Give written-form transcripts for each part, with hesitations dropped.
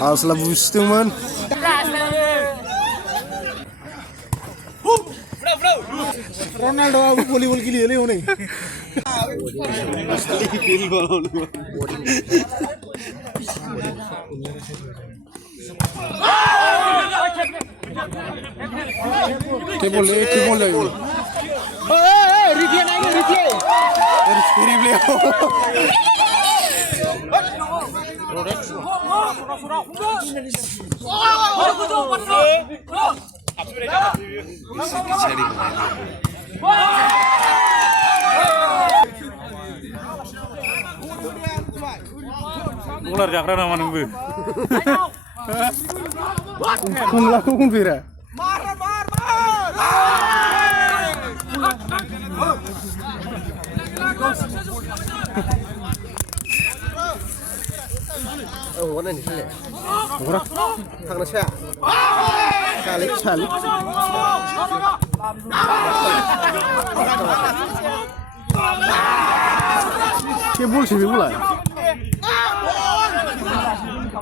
Asal bustiman. Ronaldo aku volleyball के लिए ले होने क्या बोले रिथिए नहीं रिथिए replay Ular jakra nama nunggu. Kumlaku kumpira. Oh, mana ni sini? Murah. Tangna siya. Salik. Kebul sih mulai.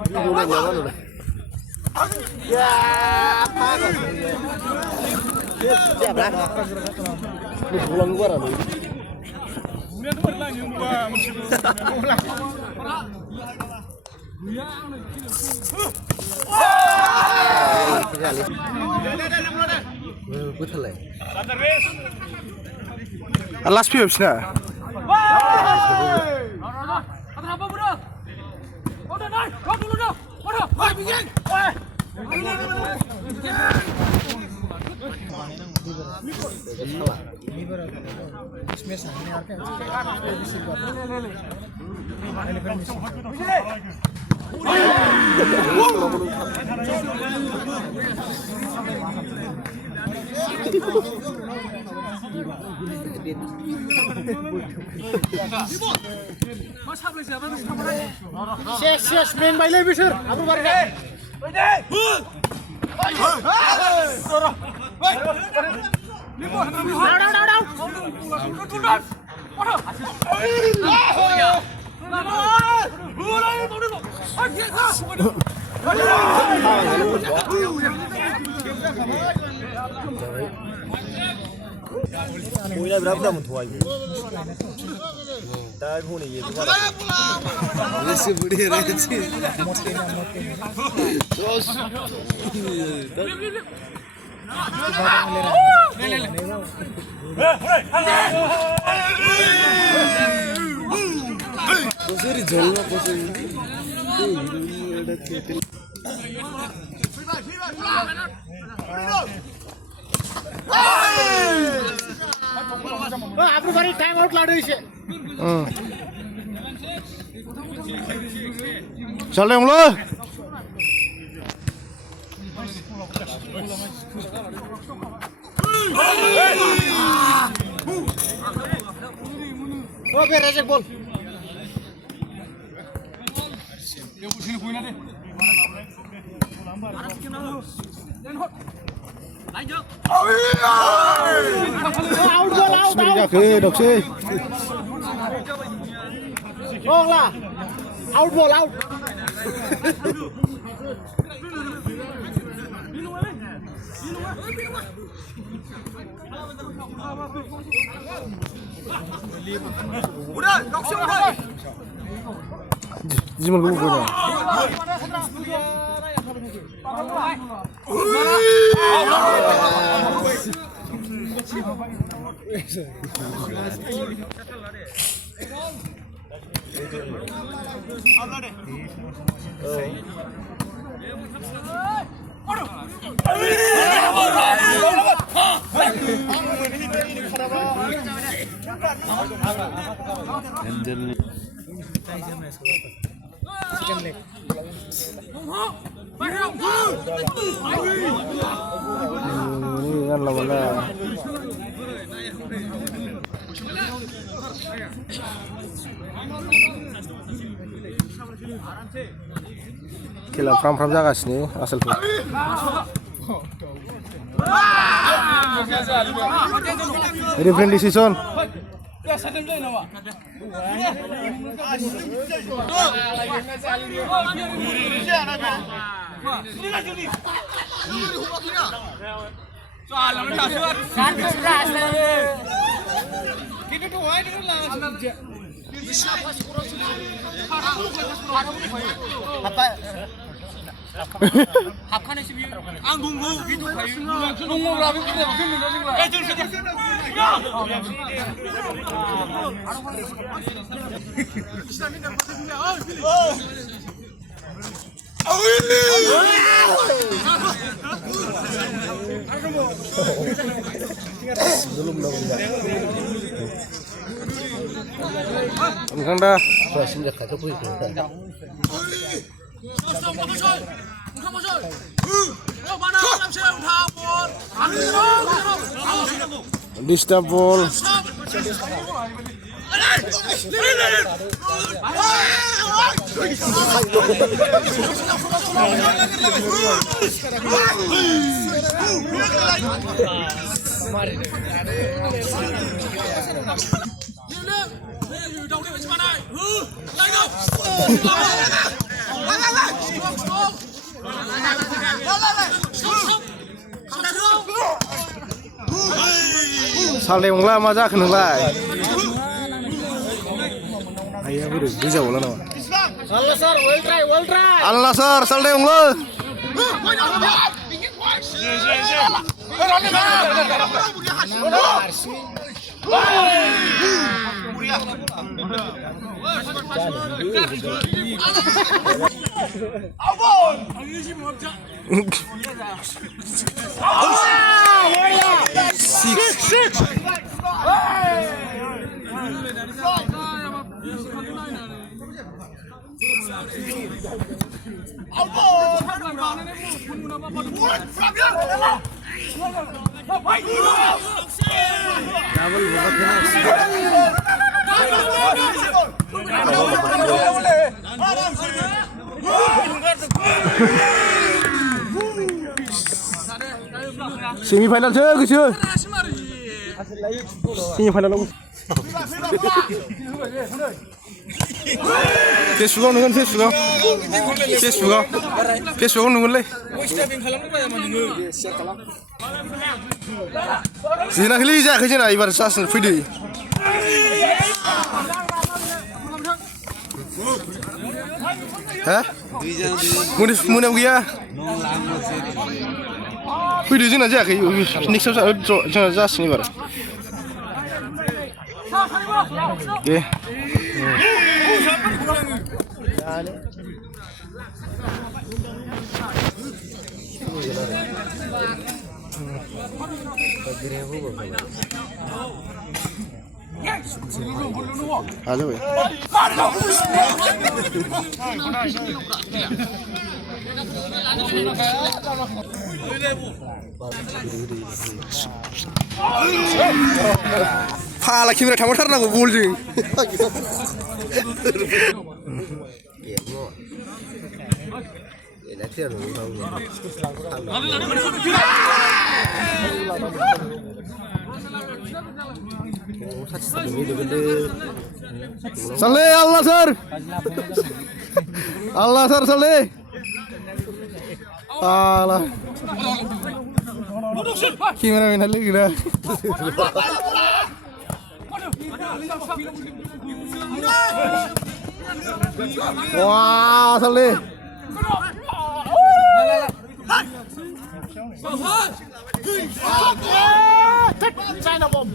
Boleh nyaman udah. Ya, apa? Siap lah. Ini pulang gua lah. Betul lah. Last few na. Kenapa bro? Udah naik, kau dulu dah. Udah, hai bikin. इसमें सामने आके Yes, main bailai besar. Apa barang? Kuya berapa mun tuai? Dah hone ye. Wese budi rahe chi. Mote. Dos. Poseri jolna poseri. आपको बारी time out लाडो इसे चल रहे हम लोग ओ बे रजक बोल độc sĩ ngon là out ball out Udah, dokter udah. Jimal gue punya. Ini kan lawannya. Kila from jaga sini asal tuh. Referee decision. 합칸에서 안 공부 위도 가요. 농구라 비는데 무슨 거야? 애 들으세요. 감사합니다. 진짜 가족 보이고 Disturb ball. Saleh मा जाखो नोंलाय आइया बोरै गोजावला नामा आल्ला सार सालदे उंलो Semifinal chưa cứ chưa? Semifinal đâu? Facebookआव नुगोन Facebookआव नुगोनलै जेनाखैलै जायाखै जोंना एबार जासिनो फैदो हा मोनायाव गैया फैदो जोंना जायाखै नेक्स्टआव जोंना जासिनो एबार दे आ जाबाय फाला camera थांबाथारनांगौ बलजों Saleh Allah sar Saleh Allah kameramen lagi dah wah Saleh China bomb.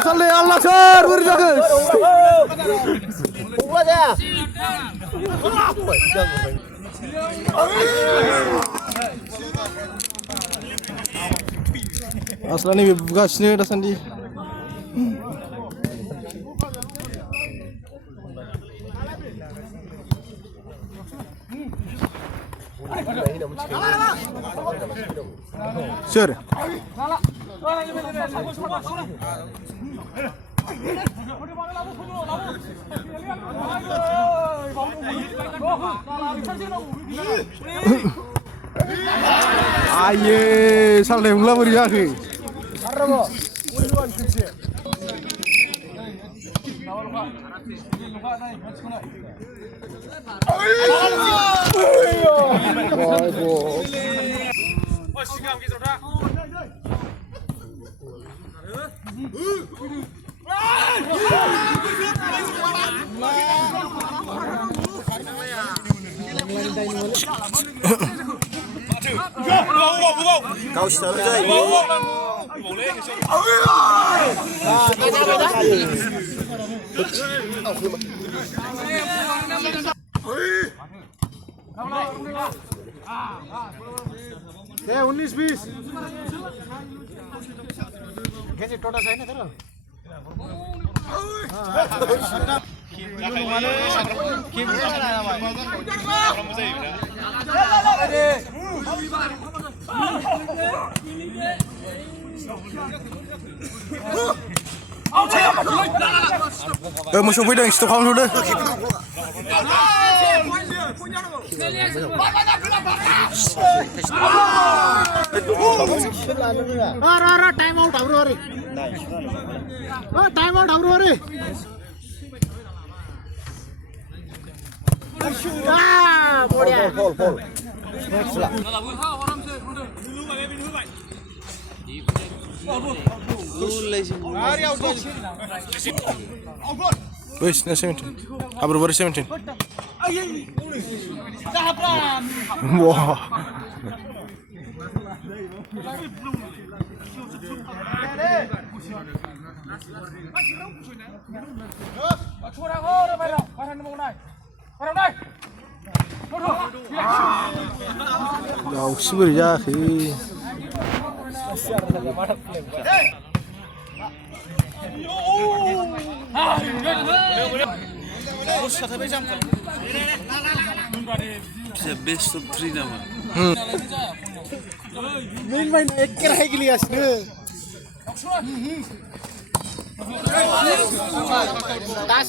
Saleh Allah sar berjaga. Aslan ini bugasnya dasandi. Sure. Aye, saleh mula beri akhi. Kau selesai. ए 19-20 घेजे टोटा छैन तर Musuh faidah stop kamu sudah. Time out हाम्रो अरे time out हाम्रो अरे Wes, na 17. Abro baru 17. Wah. Jauh seberi ya, khi. Best of 3 nama. Main एक के राखेको लिएस् न टाच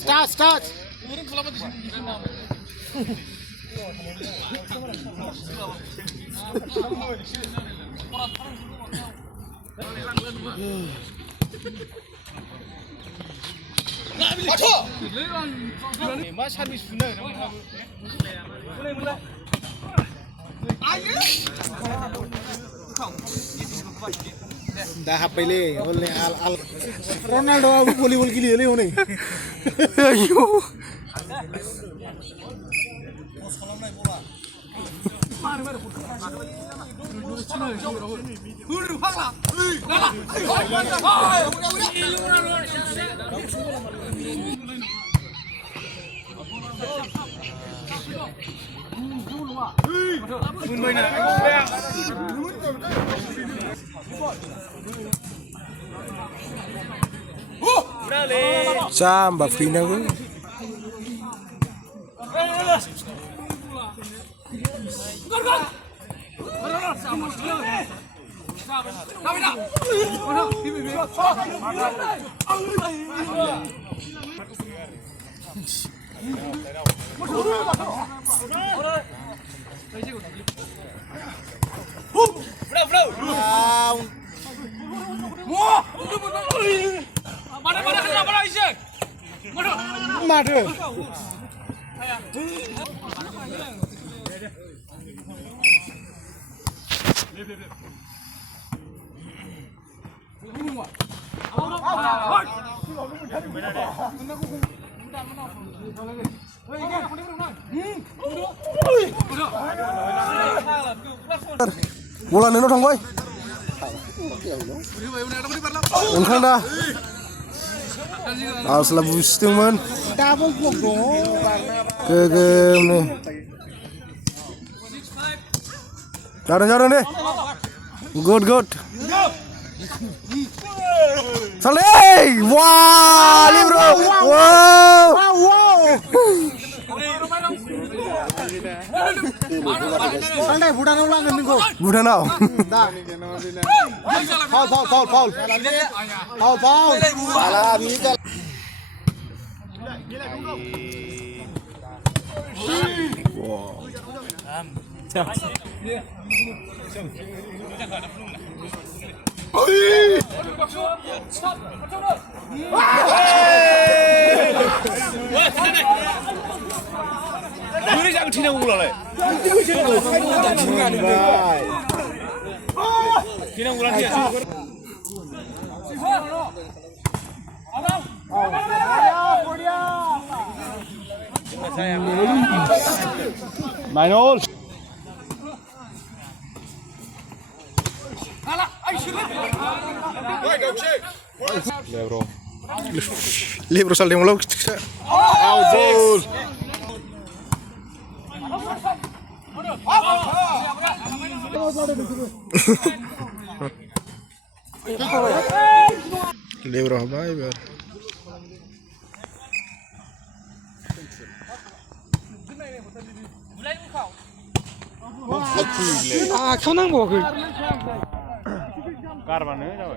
दा पहिले बोल्ने आल रोनाल्डो अब भलिबल खेलिहाल्यो हुने Ayo. Samba fina gue. माथो Bola neno थांबाय ओंखारदा आसला बुसिदोंमोन डाबल ब्लक दङ गोगोमनो जादों दे गुड Saleh wah libro wow Saleh बुढानो लाङन निको बुढानो दा फाउल साला 우리 장 튀는 거라래. 튀는 거라래. 마이놀 Libro salta mo lang. Out. Libro bye bye. 아, 편한 거 그. 까르바네 저거.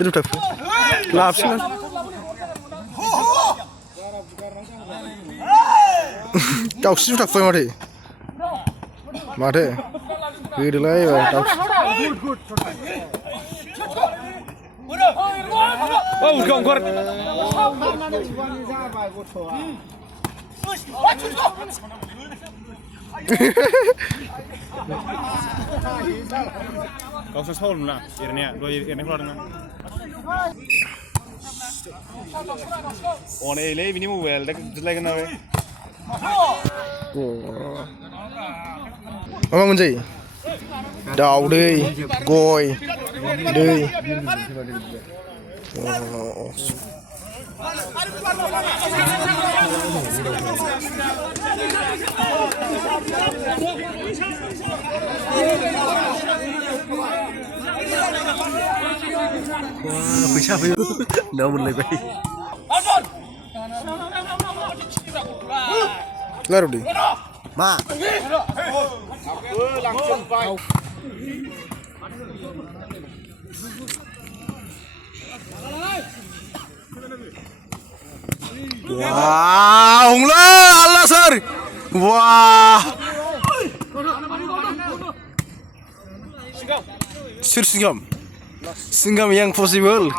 Itu tak. Laap sih. Kau sih tak faham mati. Mati. Ini lagi. 어, 우리 형 거라. Kau sahur mana? Irnya, dua irnya keluar dengan. Oh, ini ini mobile, dah lagi nawe. Apa menjadi? Daun deh, goy, deh. Pizza apa? Namun lebih. Lalu deh. Ma. Langsung baik. Wah, unglah Allah sar. Wah. Singgam. Singgam yang possible.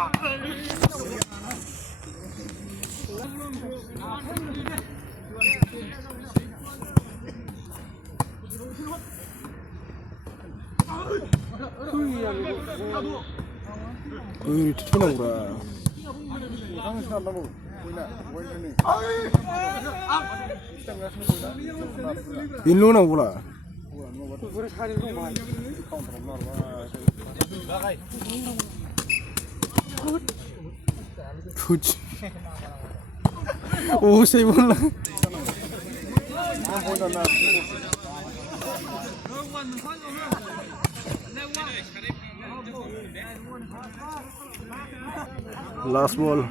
itu mana bro? Ini mana bro? Kuch. Oh, saya bola. Last ball.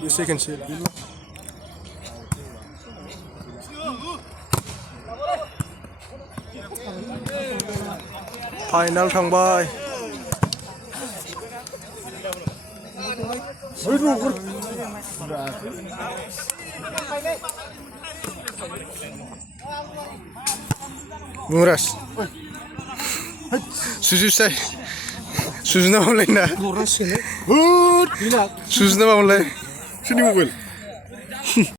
The second set. Final थांबाय. Muras. Susu nama lain dah. Susu nama lain. Sini mobil.